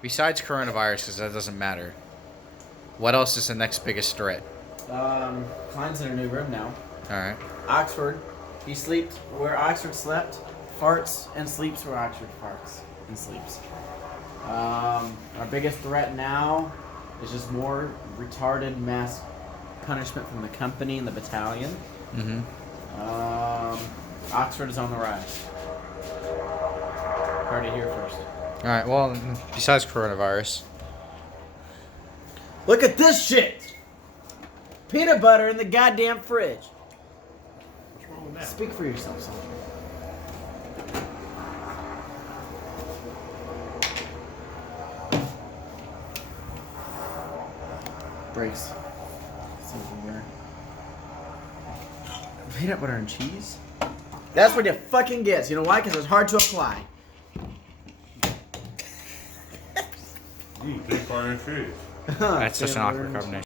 Besides coronavirus, because that doesn't matter. What else is the next biggest threat? Klein's in a new room now. All right. Oxford. He sleeps where Oxford slept, farts, and sleeps where Oxford farts and sleeps. Our biggest threat now is just more retarded mass punishment from the company and the battalion. Mm-hmm. Oxford is on the rise. Heard it here first. All right. Well, besides coronavirus. Look at this shit! Peanut butter in the goddamn fridge. What's wrong with that? Speak for yourself, son. Breaks. Somewhere. Peanut butter and cheese? That's what you fucking gets. You know why? Because it's hard to apply. Take part in cheese. That's such an Peanut butter awkward and combination.